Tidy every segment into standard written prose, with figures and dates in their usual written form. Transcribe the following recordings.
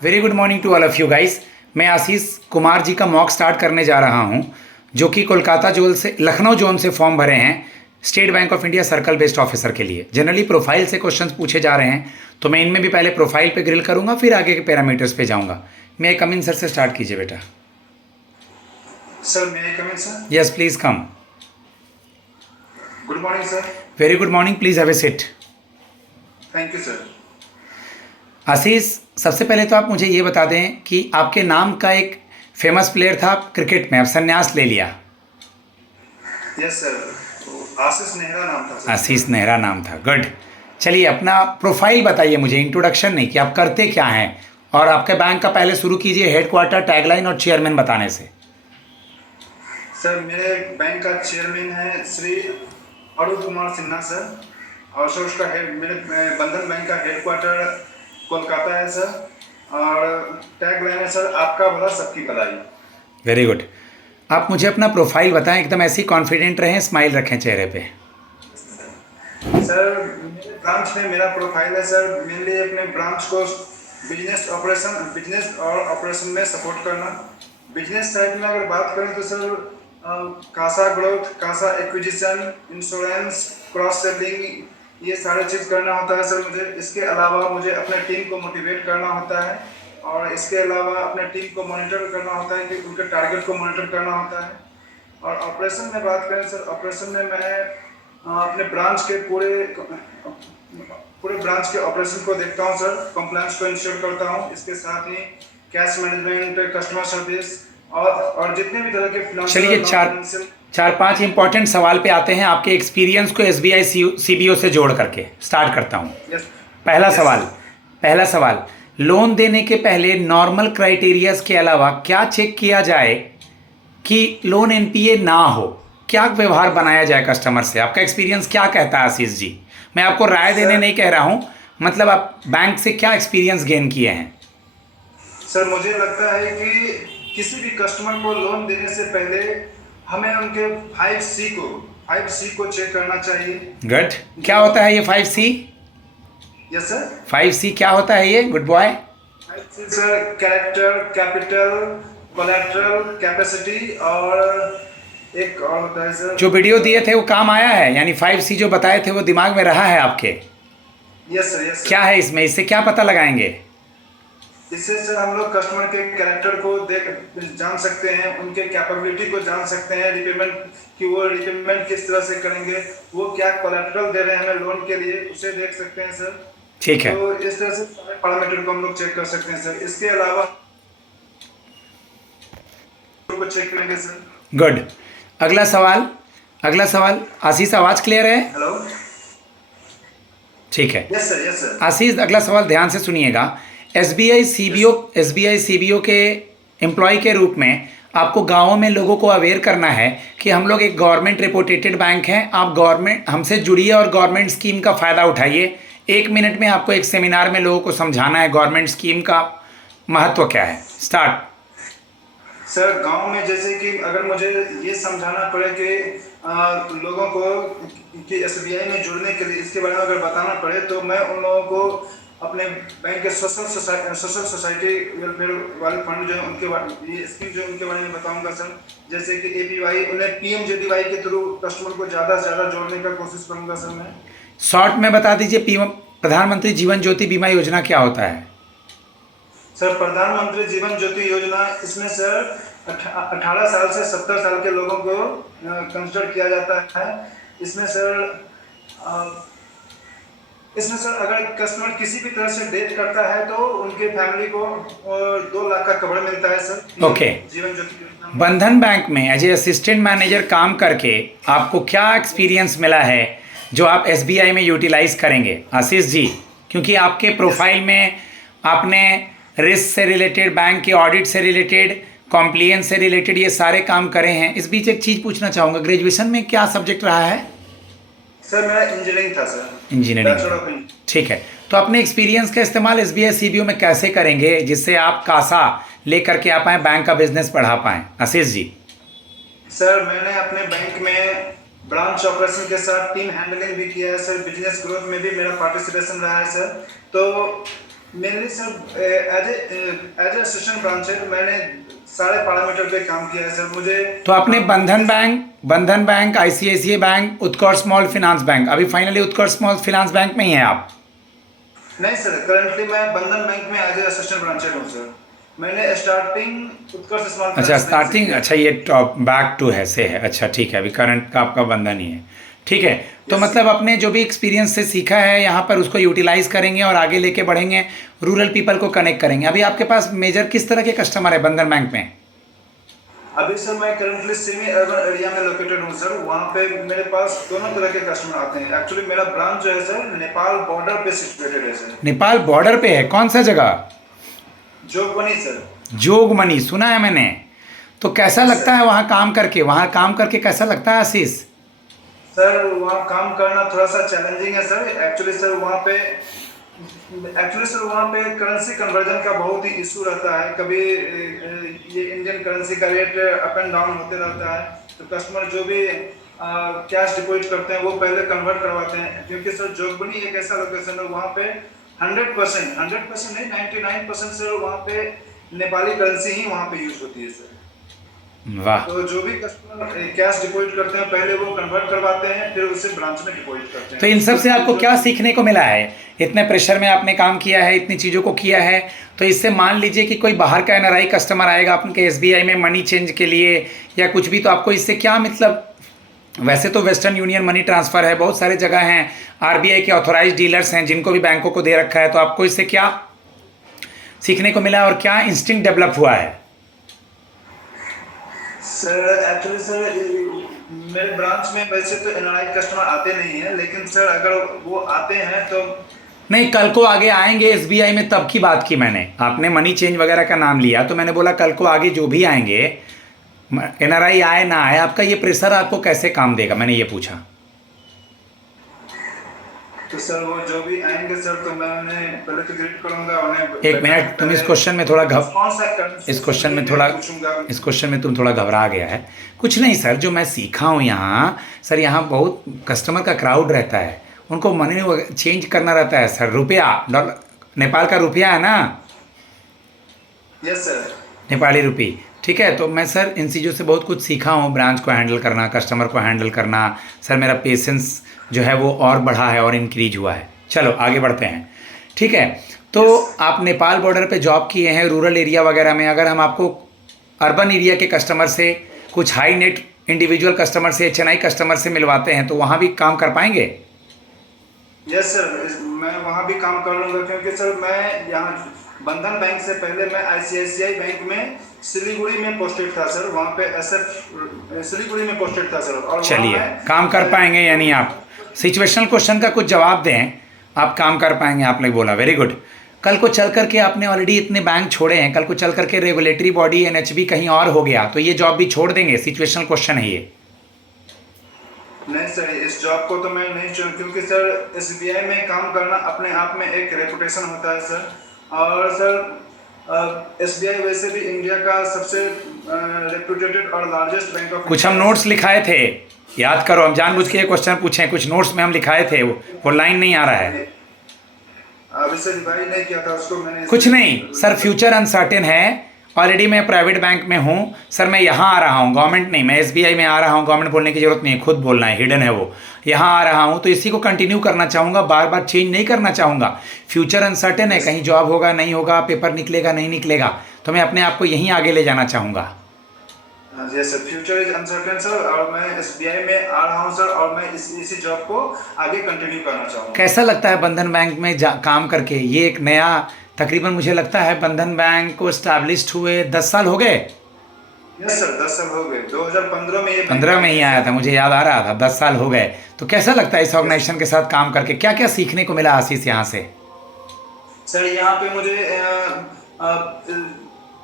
Very good morning to all of you guys. मैं आशीष कुमार जी का mock start करने जा रहा हूं, जो कि कोलकाता जोन से लखनऊ जोन से फॉर्म भरे हैं state bank of India circle based officer के लिए। जनरली प्रोफाइल से क्वेश्चंस पूछे जा रहे हैं, तो मैं इनमें भी पहले प्रोफाइल पे ग्रिल करूंगा, फिर आगे के पैरामीटर्स पे जाऊंगा। मैं कम इन सर से स्टार्ट कीजिए बेटा। Sir, may I come in sir? Yes please come. Good morning sir. Very good morning, please have a seat. Thank you sir. Ashish, सबसे पहले तो आप मुझे ये बता दें कि आपके नाम का एक फेमस प्लेयर था क्रिकेट में, अब संन्यास ले लिया। यस सर, तो आशीष नेहरा नाम था सर। आशीष नेहरा नाम था, गुड। चलिए अपना प्रोफाइल बताइए मुझे, इंट्रोडक्शन नहीं कि आप करते क्या हैं, और आपके बैंक का पहले शुरू कीजिए हेडक्वार्टर, टैगलाइन और चेयरमैन बताने से। सर, मेरे बैंक का चेयरमैन है श्री अरुण कुमार सिन्हा सर, और सर उसका मेरे बंधन बैंक का हेडक्वार्टर कोलकाता है सर, और टैग लाइन है सर, आपका भला सबकी भलाई। Very good. आप मुझे अपना प्रोफाइल बताएं, एकदम ऐसे ही कॉन्फिडेंट रहें, स्माइल रखें चेहरे पे। सर, मेरे ब्रांच में मेरा प्रोफाइल है सर, मेनली अपने ब्रांच को बिजनेस और ऑपरेशन में सपोर्ट करना। बिजनेस साइड में अगर बात करें तो sir, CASA growth, CASA acquisition, insurance, cross selling, ये सारे चीज़ करना होता है सर मुझे। इसके अलावा मुझे अपने टीम को मोटिवेट करना होता है, और इसके अलावा अपने टीम को मॉनिटर करना होता है कि उनके टारगेट को मॉनिटर करना होता है। और ऑपरेशन में बात करें सर, ऑपरेशन में मैं अपने ब्रांच के पूरे ब्रांच के ऑपरेशन को देखता हूं सर, कंप्लायंस को इंश्योर करता हूं। इसके साथ ही कैश मैनेजमेंट, कस्टमर सर्विस और जितने भी तरह के चलिए चार पांच इंपॉर्टेंट सवाल पे आते हैं, आपके एक्सपीरियंस को एसबीआई सीबीओ से जोड़ करके स्टार्ट करता हूँ। पहला सवाल, लोन देने के पहले नॉर्मल क्राइटेरियाज के अलावा क्या चेक किया जाए कि लोन एनपीए ना हो? क्या व्यवहार बनाया जाए कस्टमर से? आपका एक्सपीरियंस क्या कहता है आशीष जी? मैं आपको राय देने नहीं कह रहा हूं, मतलब आप बैंक से क्या एक्सपीरियंस गेन किए हैं? सर, मुझे लगता है कि किसी भी कस्टमर को लोन देने से पहले हमें उनके 5C को चेक करना चाहिए। गुड। क्या होता है ये 5C? Yes sir. 5C क्या होता है ये, good boy? 5C sir, character, capital, collateral, capacity, और एक और होता है सर। जो वीडियो दिए थे वो काम आया है, यानी 5C जो बताए थे वो दिमाग में रहा है आपके? Yes sir, yes sir. क्या है इसमें, इससे क्या पता लगाएंगे? इससे सर हम लोग कस्टमर के कैरेक्टर को जान सकते हैं, उनके कैपेबिलिटी को जान सकते हैं, रिपेमेंट कि वो रिपेमेंट किस तरह से करेंगे, वो क्या कोलैटरल दे रहे हैं हमें लोन के लिए, उसे देख सकते हैं सर। ठीक है, तो इस तरह से सारे पैरामीटर को हम लोग चेक कर सकते हैं सर। इसके अलावा को चेक करेंगे सर। गुड। अगला सवाल आशीष, आवाज क्लियर है? हेलो। ठीक है। Yes sir, yes sir. Ashish, अगला सवाल ध्यान से सुनिएगा। एसबीआई सीबीओ के एम्प्लॉय के रूप में आपको गाँवों में लोगों को अवेयर करना है कि हम लोग एक गवर्नमेंट रिपोर्टेड बैंक हैं, आप गवर्नमेंट हमसे जुड़िए और गवर्नमेंट स्कीम का फ़ायदा उठाइए। 1 मिनट में आपको एक सेमिनार में लोगों को समझाना है गवर्नमेंट स्कीम का महत्व क्या है। स्टार्ट। सर, गांव में जैसे कि अगर मुझे ये समझाना पड़े कि लोगों को कि एसबीआई में जुड़ने के लिए इसके बारे में अगर बताना पड़े, तो मैं उन लोगों को अपने बैंक के सोशल सोसाइटी वेलफेयर वाले फंड जो है उनके ये स्कीम जो है उनके बारे में बताऊंगा सर। जैसे कि एपीवाई, उन्हें पीएमजेडीवाई के थ्रू कस्टमर को ज़्यादा से ज़्यादा जोड़ने का कोशिश करूंगा सर मैं। शॉर्ट में बता दीजिए, प्रधानमंत्री जीवन ज्योति बीमा योजना क्या होता है? सर, प्रधानमंत्री जीवन ज्योति योजना, इसमें सर 18 साल से 70 साल के लोगों को कंसिडर किया जाता है। इसमें सर अगर कस्टमर किसी भी तरह से डेथ करता है तो उनके फैमिली को 2 लाख का कवर मिलता है सर। ओके। जीवन ज्योति योजना। बंधन बैंक में एज ए असिस्टेंट मैनेजर काम करके आपको क्या एक्सपीरियंस मिला है जो आप एसबीआई में यूटिलाइज करेंगे आशीष जी? क्योंकि आपके प्रोफाइल में आपने रिस्क से रिलेटेड, बैंक के ऑडिट से रिलेटेड, कॉम्प्लियंस से रिलेटेड ये सारे काम करे हैं। इस बीच एक चीज़ पूछना चाहूँगा, ग्रेजुएशन में क्या सब्जेक्ट रहा है? सर, मेरा इंजीनियरिंग था सर। इंजीनियरिंग। ठीक है, तो अपने एक्सपीरियंस का इस्तेमाल एसबीआई सीबीओ में कैसे करेंगे जिससे आप कासा लेकर के आ पाएँ, बैंक का बिजनेस बढ़ा पाएँ? आशीष जी। सर, मैंने अपने बैंक में ब्रांच ऑपरेशन के साथ टीम हैंडलिंग भी किया है सर। बिजनेस ग्रोथ में भी मेरा पार्टिसिपेशन रहा है सर। तो mainly sir as assistant branch है, मैंने सारे पैरामीटर पे काम किया है सर। मुझे तो आपने बंधन बैंक, आईसीआईसीआई बैंक, उत्कर्ष स्मॉल फाइनेंस बैंक, अभी फाइनली उत्कर्ष स्मॉल फाइनेंस बैंक में ही हैं आप? नहीं सर, करंटली मैं बंधन बैंक में एज असिस्टेंट ब्रांचर हूँ सर। मैंने स्टार्टिंग उत्कर्ष स्मॉल अच्छा, फाइनेंस बैंक से स्टार्टिंग, किया। अच्छा ये टॉप बैक टू है से है, अच्छा ठीक है, अभी करंट का आपका बंधन ही है, ठीक है। तो यस सर। मतलब अपने जो भी एक्सपीरियंस से सीखा है यहाँ पर उसको यूटिलाइज करेंगे और आगे लेके बढ़ेंगे, रूरल पीपल को कनेक्ट करेंगे। अभी आपके पास मेजर किस तरह के कस्टमर है बंधन बैंक में? अभी सर मैं करंटली सेमी अर्बन एरिया में लोकेटेड हूँ सर। वहाँ पे मेरे पास दोनों तरह के कस्टमर आते हैं। एक्चुअली मेरा ब्रांच जो है सर, नेपाल बॉर्डर पे सिचुएटेड है सर। नेपाल बॉर्डर पे है, कौन सा जगह? जोगबनी सर। जोगमनी, सुना है मैंने। तो कैसा यस लगता सर। है वहाँ काम करके? वहाँ काम करके कैसा लगता है आशीष? सर वहाँ काम करना थोड़ा सा चैलेंजिंग है सर। एक्चुअली सर वहाँ पे करेंसी कन्वर्जन का बहुत ही इशू रहता है। कभी ये इंडियन करेंसी का रेट अप एंड डाउन होते रहता है। तो कस्टमर जो भी कैश डिपॉजिट करते हैं वो पहले कन्वर्ट करवाते हैं, क्योंकि सर जोगबनी एक ऐसा लोकेशन है वहाँ पे 100% नहीं, 99% से वहाँ पे नेपाली करेंसी ही वहाँ पे यूज होती है सर। वाह। तो जो भी कस्टमर कैश डिपॉजिट करते हैं पहले वो कन्वर्ट करवाते हैं, फिर उसे ब्रांच में डिपॉजिट करते हैं। तो इन सब से आपको जो क्या सीखने को मिला है? इतने प्रेशर में आपने काम किया है, इतनी चीज़ों को किया है, तो इससे मान लीजिए कि कोई बाहर का एनआरआई कस्टमर आएगा आपके एसबीआई में मनी चेंज के लिए या कुछ भी, तो आपको इससे क्या मतलब? वैसे तो वेस्टर्न यूनियन मनी ट्रांसफ़र है, बहुत सारे जगह हैं, आरबीआई के ऑथोराइज डीलर्स हैं जिनको भी बैंकों को दे रखा है, तो आपको इससे क्या सीखने को मिला और क्या इंस्टिंक्ट डेवलप हुआ है? सर एक्चुअली सर मेरे ब्रांच में वैसे तो एनआरआई कस्टमर आते नहीं हैं, लेकिन सर अगर वो आते हैं तो नहीं, कल को आगे आएंगे एसबीआई में, तब की बात की मैंने। आपने मनी चेंज वगैरह का नाम लिया तो मैंने बोला कल को आगे जो भी आएंगे, एनआरआई आए ना आए, आपका ये प्रेशर आपको कैसे काम देगा, मैंने ये पूछा। तो सर वो जो भी आएंगे सर, तो मैं उन्हें पहले तो ग्रीट करूंगा, उन्हें एक मिनट, तुम इस क्वेश्चन में थोड़ा इस क्वेश्चन में थोड़ा पूछूंगा। इस क्वेश्चन में तुम थोड़ा घबरा गया है। कुछ नहीं सर, जो मैं सीखा हूँ यहाँ सर, यहाँ बहुत कस्टमर का क्राउड रहता है, उनको मनी चेंज करना रहता है सर, रुपया, डॉलर, नेपाल का रुपया है ना, यस सर। नेपाली रुपी, ठीक है। तो मैं सर इन चीज़ों से बहुत कुछ सीखा हूँ, ब्रांच को हैंडल करना, कस्टमर को हैंडल करना। सर मेरा पेशेंस जो है वो और बढ़ा है और इंक्रीज हुआ है। चलो आगे बढ़ते हैं, ठीक है। तो आप नेपाल बॉर्डर पे जॉब किए हैं, रूरल एरिया वगैरह में, अगर हम आपको अर्बन एरिया के कस्टमर से, कुछ हाई नेट इंडिविजुअल कस्टमर से, चेन्नई कस्टमर से मिलवाते हैं, तो वहाँ भी काम कर पाएंगे? यस सर, मैं वहाँ भी काम कर लूँगा, क्योंकि सर मैं यहाँ बंधन बैंक से पहले मैं आईसीआईसीआई बैंक में सिलीगुड़ी में पोस्टेड था सर। वहाँ पे एसएफ सिलीगुड़ी में पोस्टेड था सर। और चलिए, काम कर पाएंगे, यानी आप सिचुएशनल क्वेश्चन का कुछ जवाब दें, आप काम कर पाएंगे, आपने बोला, वेरी गुड। कल को चल करके आपने ऑलरेडी इतने बैंक छोड़े हैं, कल को चल करके रेगुलेटरी बॉडी एनएचबी कहीं और हो गया तो ये जॉब भी छोड़ देंगे? सिचुएशनल क्वेश्चन है ये। नहीं सर, इस जॉब को तो मैं नहीं चुन, क्योंकि सर एसबीआई में काम करना अपने आप में एक रेपुटेशन होता है सर। और सर एसबीआई वैसे भी इंडिया का सबसे रेपुटेटेड और लार्जेस्ट बैंक ऑफ कुछ हम नोट्स लिखाए थे, याद करो, हम जानबूझ के ये क्वेश्चन पूछे, कुछ नोट्स में हम लिखाए थे, वो लाइन नहीं आ रहा है। अभी से रिवाइज नहीं किया था उसको मैंने। कुछ नहीं सर, फ्यूचर अनसर्टेन है, ऑलरेडी मैं प्राइवेट बैंक में हूँ सर, मैं यहाँ आ रहा हूँ, गवर्नमेंट नहीं, मैं एसबीआई में आ रहा हूँ, गवर्नमेंट बोलने की जरूरत नहीं है, खुद बोलना है, हिडन है वो, यहाँ आ रहा हूँ, तो इसी को कंटिन्यू करना चाहूँगा, बार बार चेंज नहीं करना चाहूँगा। फ्यूचर अनसर्टेन है, कहीं जॉब होगा नहीं होगा, पेपर निकलेगा नहीं निकलेगा, तो मैं अपने आप को यहीं आगे ले जाना चाहूँगा। Yes sir, future is uncertain sir, और मैं एसबीआई में आ रहा हूँ सर, और मैं इसी जॉब को आगे कंटिन्यू करना चाहूँगा। कैसा लगता है बंधन बैंक में काम करके? ये एक नया, तकरीबन मुझे लगता है बंधन बैंक को स्टैब्लिश्ड हुए 10 साल हो गए। यस सर, 10 साल हो गए। 2015 में ये 15 में ही आया था, मुझे याद आ रहा था, 10 साल हो गए। तो कैसा लगता है इस ऑर्गेनाइजेशन के साथ काम करके? क्या क्या सीखने को मिला आशीष यहाँ से? सर यहाँ पे मुझे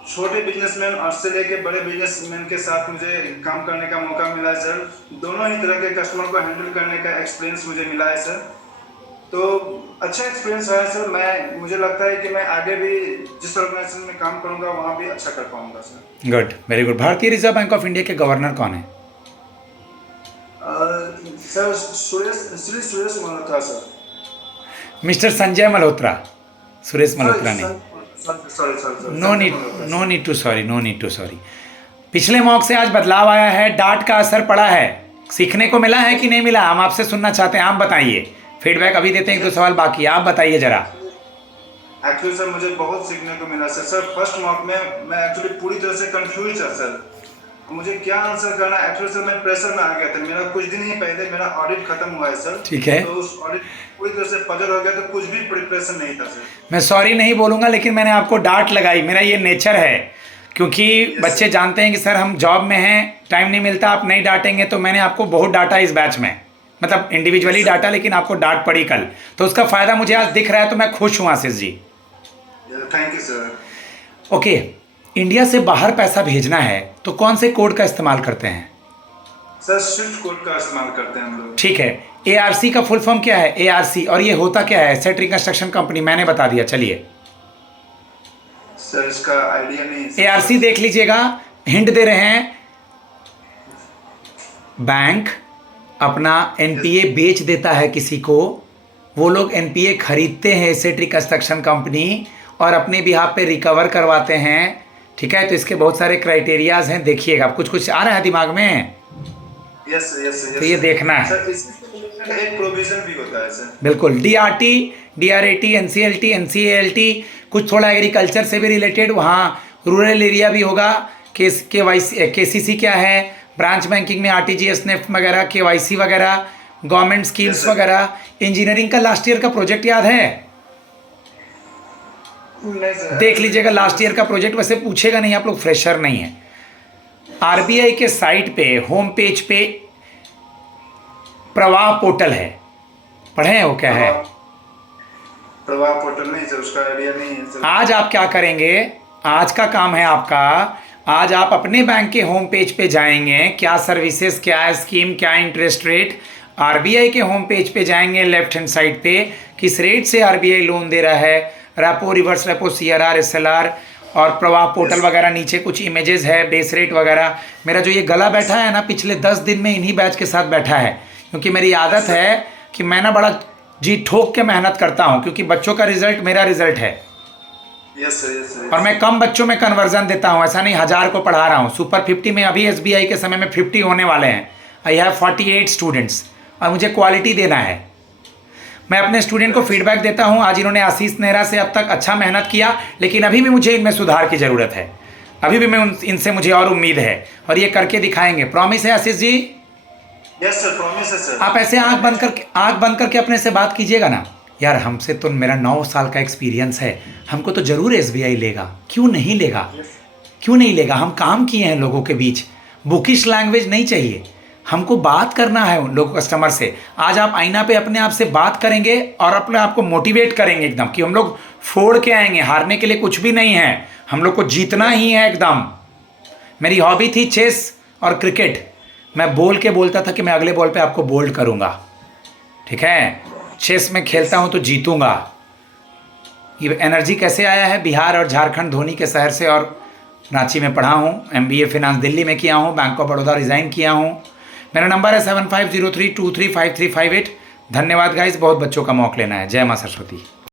छोटे बिजनेसमैन और से लेके बड़े बिजनेसमैन के साथ मुझे काम करने का मौका मिला है सर। दोनों ही तरह के कस्टमर को हैंडल करने का एक्सपीरियंस मुझे मिला है सर। तो अच्छा एक्सपीरियंस है सर। मुझे लगता है कि मैं आगे भी जिस ऑर्गेनाइजेशन में काम करूंगा वहाँ भी अच्छा कर पाऊंगा सर। Good, very good. भारतीय रिजर्व बैंक ऑफ इंडिया के गवर्नर कौन है? Sir Shri Suresh Malhotra sir. Mister Sanjay Malhotra. Suresh Malhotra ने। Sorry no need to sorry, no need to sorry. पिछले मॉक से आज बदलाव आया है, डांट का असर पड़ा है, सीखने को मिला है कि नहीं मिला, हम आपसे सुनना चाहते हैं, आप बताइए। फीडबैक अभी देते हैं, 1-2 सवाल बाकी है, आप बताइए जरा। एक्चुअली सर मुझे बहुत सीखने को मिला सर। फर्स्ट मॉक में मैं एक्चुअली पूरी तरह से कंफ्यूज था सर, मुझे क्या आंसर करना। एक्चुअली सर मैं प्रेशर में आ गया था, मेरा कुछ दिन ही पहले मेरा ऑडिट खत्म हुआ है सर। ठीक है, तो उस ऑडिट पूरी तरह से पजल हो गया, तो कुछ भी प्रिपरेशन नहीं था सर। मैं सॉरी नहीं बोलूंगा, लेकिन मैंने आपको डांट लगाई, मेरा ये नेचर है, क्योंकि बच्चे जानते हैं कि सर हम जॉब में हैं, टाइम नहीं मिलता, आप नहीं डांटेंगे, तो मैंने आपको बहुत डांटा इस बैच में, मतलब इंडिविजुअली डांटा, लेकिन आपको डांट पड़ी कल, तो उसका फायदा मुझे आज दिख रहा है, तो मैं खुश हूँ Ashish ji. Thank you sir. Okay, India से बाहर पैसा भेजना है तो कौन से कोड का इस्तेमाल करते हैं? सर स्विफ्ट कोड का इस्तेमाल करते हैं हम लोग। ठीक है, ARC का फुल फॉर्म क्या है? ARC, और ये होता क्या है? एसेट रिकंस्ट्रक्शन कंपनी, मैंने बता दिया, चलिए। सर इसका आइडिया नहीं। ARC देख लीजिएगा, हिंट दे रहे हैं, बैंक अपना NPA बेच देता है किसी को, वो लोग NPA खरीदते हैं एसेट रिकंस्ट्रक्शन कंपनी और अपने बिहाफ पे रिकवर करवाते हैं। ठीक है, तो इसके बहुत सारे क्राइटेरियाज हैं, देखिएगा, कुछ कुछ आ रहा है दिमाग में? यस यस, तो ये देखना है सर। इसमें एक प्रोविजन भी होता है सर। बिल्कुल, DRT, DRAT, NCLT, NCALT, कुछ थोड़ा एग्रीकल्चर से भी रिलेटेड, वहाँ रूरल एरिया भी होगा। KCC क्या है, ब्रांच बैंकिंग में RTGS, नेफ्ट वगैरह, KYC वगैरह, गवर्नमेंट स्कीम्स वगैरह। इंजीनियरिंग का लास्ट ईयर का प्रोजेक्ट याद है? देख लीजिएगा लास्ट ईयर का प्रोजेक्ट, वैसे पूछेगा नहीं, आप लोग फ्रेशर नहीं है। RBI के साइट पे होम पेज पे प्रवाह पोर्टल है, पढ़े हैं वो क्या है? प्रवाह पोर्टल नहीं सर, उसका आइडिया नहीं है सर। आज आप क्या करेंगे, आज का काम है आपका, आज आप अपने बैंक के होम पेज पे जाएंगे, क्या सर्विसेज, क्या स्कीम, क्या इंटरेस्ट रेट। RBI के होम पेज पे जाएंगे, लेफ्ट हैंड साइड पे किस रेट से RBI लोन दे रहा है, repo, reverse repo, CRR, SLR, और प्रवाह पोर्टल वगैरह, नीचे कुछ इमेजेस है, बेस रेट वगैरह। मेरा जो ये गला बैठा है ना, पिछले 10 दिन में इन्हीं बैच के साथ बैठा है, क्योंकि मेरी आदत है कि मैं ना बड़ा जी ठोक के मेहनत करता हूँ, क्योंकि बच्चों का रिजल्ट मेरा रिजल्ट है। Yes sir. और मैं कम बच्चों में कन्वर्जन देता हूँ, ऐसा नहीं 1000 को पढ़ा रहा हूँ। सुपर 50 में अभी SBI के समय में 50 होने वाले हैं। आई हैव 48 स्टूडेंट्स, और मुझे क्वालिटी देना है। मैं अपने स्टूडेंट को फीडबैक देता हूँ, आज इन्होंने आशीष नेहरा से अब तक अच्छा मेहनत किया, लेकिन अभी भी मुझे इनमें सुधार की ज़रूरत है, अभी भी मैं इनसे मुझे और उम्मीद है, और ये करके दिखाएंगे। प्रॉमिस है Ashish ji? Yes sir, promise है सर। आप ऐसे आंख बंद करके अपने से बात कीजिएगा ना, यार हमसे तो मेरा 9 साल का एक्सपीरियंस है, हमको तो ज़रूर SBI लेगा, क्यों नहीं लेगा, क्यों नहीं लेगा? हम काम किए हैं लोगों के बीच, बुकिश लैंग्वेज नहीं चाहिए, हमको बात करना है उन लोग कस्टमर से। आज आप आईना पे अपने आप से बात करेंगे और अपने आप को मोटिवेट करेंगे एकदम, कि हम लोग फोड़ के आएंगे, हारने के लिए कुछ भी नहीं है, हम लोग को जीतना ही है एकदम। मेरी हॉबी थी चेस और क्रिकेट, मैं बोल के बोलता था कि मैं अगले बॉल पे आपको बोल्ड करूंगा, ठीक है? चेस में खेलता हूं तो जीतूंगा। ये एनर्जी कैसे आया है? बिहार और झारखंड धोनी के शहर से, और रांची में पढ़ा हूं, MBA फिनांस दिल्ली में किया हूं, बैंक ऑफ बड़ौदा रिज़ाइन किया हूं। मेरा नंबर है 7503235358। धन्यवाद गाइस, बहुत बच्चों का मौका लेना है। जय मां सरस्वती।